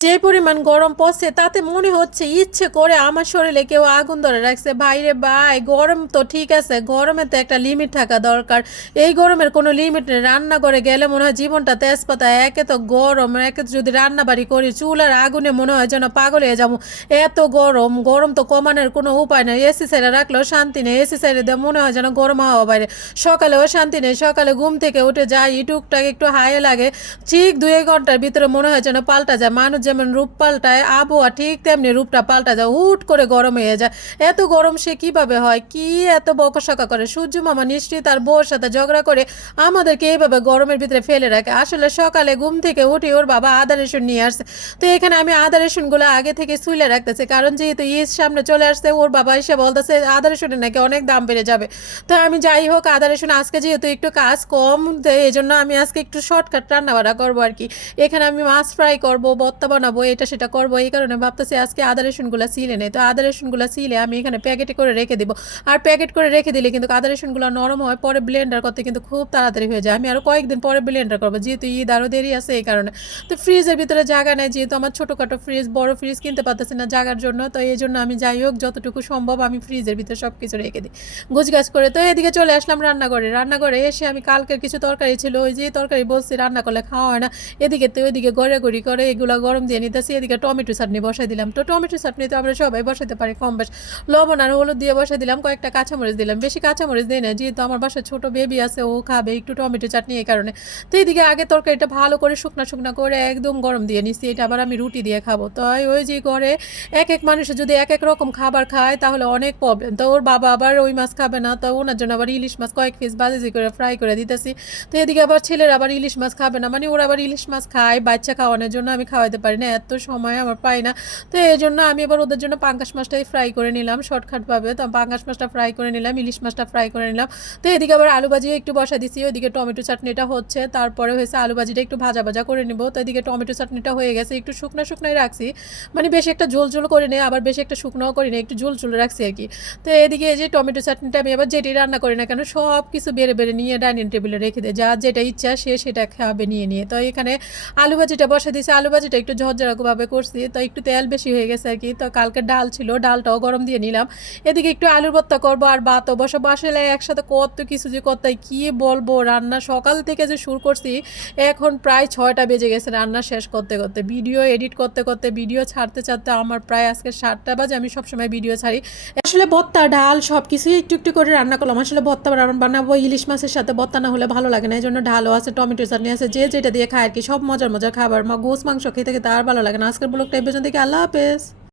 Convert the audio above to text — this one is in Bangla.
যে পরিমাণ গরম পড়ছে, তাতে মনে হচ্ছে ইচ্ছে করে আমার শরীরে কেউ আগুন ধরে রাখছে। ভাইরে ভাই, গরম তো ঠিক আছে, গরমে তো একটা লিমিট থাকা দরকার। এই গরমের কোনো লিমিট নেই। রান্না করে গেলে মনে হয় জীবনটা তেজপাতা, একে তো গরম, একে যদি রান্না বাড়ি করি চুলার আগুনে মনে হয় যেন পাগল হয়ে যাব। এত গরম গরম তো কমানোর কোনো উপায় নেই। এসি সাইডে রাখলেও শান্তি নেই। এসি সাইডে দিয়ে মনে হয় যেন গরম হাওয়া বাইরে। সকালেও শান্তি নেই। সকালে ঘুম থেকে উঠে যাই টুকটাক একটু হায়ে লাগে। ঠিক দুই ঘণ্টার ভিতরে মনে হয় যেন পাল্টা যায়। মানুষ যেমন রূপ পাল্টায়, আবহাওয়া ঠিক তেমনি রূপটা পাল্টা যায় হুট করে গরম হয়ে যায়। এত গরম সে কীভাবে হয়? কি এত বকশকা করে? সূর্য মামা নিশ্চয়ই তার বউর সাথে ঝগড়া করে আমাদেরকে এইভাবে গরমের ভিতরে ফেলে রাখে। আসলে সকালে ঘুম থেকে উঠে ওর বাবা আদা রেশন নিয়ে আসছে। তো এখানে আমি আদা রেশনগুলো আগে থেকে সুইলে রাখতেছি, কারণ যেহেতু ঈদ সামনে চলে আসছে, ওর বাবা এসে বলতেছে আদা রেশনের নাকি অনেক দাম বেড়ে যাবে। তো আমি যাই হোক, আদা রেশন আজকে যেহেতু একটু কাজ কম এই জন্য আমি আজকে একটু শর্টকাট রান্না বান্না করব আর কি। এখানে আমি মাছ ফ্রাই করব, বত্তা বানাবো, এটা সেটা করব, এই কারণে ভাবতেছি আজকে আদা রসুনগুলো সিলে নেই। তো আদা রসুনগুলো সিলে আমি এখানে প্যাকেটে করে রেখে দিব। আর প্যাকেট করে রেখে দিলে কিন্তু আদা রসুনগুলো নরম হয়, পরে ব্লেন্ডার করতে কিন্তু খুব তাড়াতাড়ি হয়ে যায়। আমি আরও কয়েকদিন পরে ব্লেন্ডার করব, যেহেতু ঈদ আরও দেরি আছে এই কারণে। তো ফ্রিজের ভিতরে জায়গা নেই, যেহেতু আমার ছোটোখাটো ফ্রিজ বড় ফ্রিজ কিনতে পারতেছি না জায়গার জন্য। তো এই জন্য আমি যাই হোক, যতটুকু সম্ভব আমি ফ্রিজের ভিতরে সব কিছু রেখে দিই। গুছগাছ করে, তো এদিকে চলে আসলাম রান্নাঘরে। রান্নাঘরে এসে আমি কালকের কিছু তরকারি ছিল, ওই যে তরকারি বলছি রান্না করলে খাওয়া হয় না। এদিকে তো ওইদিকে গড়ি করে, এগুলো গরম দিয়ে নিতেছি, এদিকে টমেটো চাটনি বসাই দিলাম। তো টমেটো চাটনি তো আমরা সবাই বসাতে পারি কম বেশ। লবণ আর হলুদ দিয়ে বসাই দিলাম, কয়েকটা কাঁচামরিচ দিলাম। বেশি কাঁচামরিচ দিই না যেহেতু আমার বাসায় ছোট বেবি আছে, ও খাবে একটু টমেটো চাটনি এই কারণে। তো এইদিকে আগে তরকারিটা ভালো করে শুকনা শুকনা করে একদম গরম দিয়ে নিচ্ছি এটা আবার আমি রুটি দিয়ে খাব। তো ওই যে করে এক এক মানুষের যদি এক এক রকম খাবার খায়, তাহলে অনেক প্রবলেম তো ওর বাবা আবার ওই মাছ খাবে না, তো ওনার জন্য আবার ইলিশ মাছ কয়েক পিস বাজি করে ফ্রাই করে দিতেছি। তো এদিকে আবার ছেলের আবার ইলিশ মাছ খাবে না মানে ওরা আবার ইলিশ মাছ খায়, বাচ্চা খাওয়ানোর জন্য আমি খাওয়াতে পারি না এত সময় আমার পাই না। তো এই জন্য আমি এবার ওদের জন্য পাঙ্গাস মাছটাই ফ্রাই করে নিলাম শর্টকাটভাবে তো পাঙ্গাস মাছটা ফ্রাই করে নিলাম, ইলিশ মাছটা ফ্রাই করে নিলাম। তো এদিকে আবার আলু ভাজিও একটু বসা দিছি, ওইদিকে টমেটো চাটনিটা হচ্ছে। তারপরে হয়েছে আলু ভাজিটা একটু ভাজা ভাজা করে নিব। তো এদিকে টমেটো চাটনিটা হয়ে গেছে, একটু শুকনো শুকনোই রাখছি। মানে বেশি একটা ঝোল ঝোল করে নেই, আবার বেশি একটা শুকনোও করি না একটু ঝোল ঝোল রাখছি আর কি। তো এদিকে এই যে টমেটো চাটনিটা আমি আবার যেটি রান্না করি না কেন, সব কিছু বেড়ে বেড়ে নিয়ে ডাইনিং টেবিলে রেখে দেয়। যার যেটা ইচ্ছা সে সেটা খাবে, নিয়ে নিয়ে। তো এখানে আলু ভাজিটা বসা দিয়েছে। আলু ভাজিটা একটু ঝরঝরাভাবে করছি। তো একটু তেল বেশি হয়ে গেছে আর কি। তো কালকে ডাল ছিল, ডালটাও গরম দিয়ে নিলাম। এদিকে একটু আলুর ভর্তা করব আর ভাতও বসে বাসলে একসাথে কত কিছু যে করতে কি বলব? রান্না সকাল থেকে যে শুরু করছি, এখন প্রায় ছয়টা বেজে গেছে রান্না শেষ করতে করতে। ভিডিও এডিট করতে করতে, ভিডিও ছাড়তে ছাড়তে আমার প্রায় আজকে সাতটা বাজে। আমি সবসময় ভিডিও ছাড়ি। আসলে ভর্তা, ডাল সব কিছুই একটু একটু করে রান্না করলাম। আসলে ভর্তা বানাবো ইলিশ মাছের সাথে, ভর্তা না হলে ভালো লাগে না। এই জন্য ডালও আছে, টমেটো চাটনি আছে, যে যেটা দিয়ে খায় আর কি, সব মজার মজার খাবার। মা গোস মাংস খেতে খেতে আর ভালো লাগে না। আজকের ব্লগটা এই পর্যন্ত থেকে আল্লাহ হাফেজ।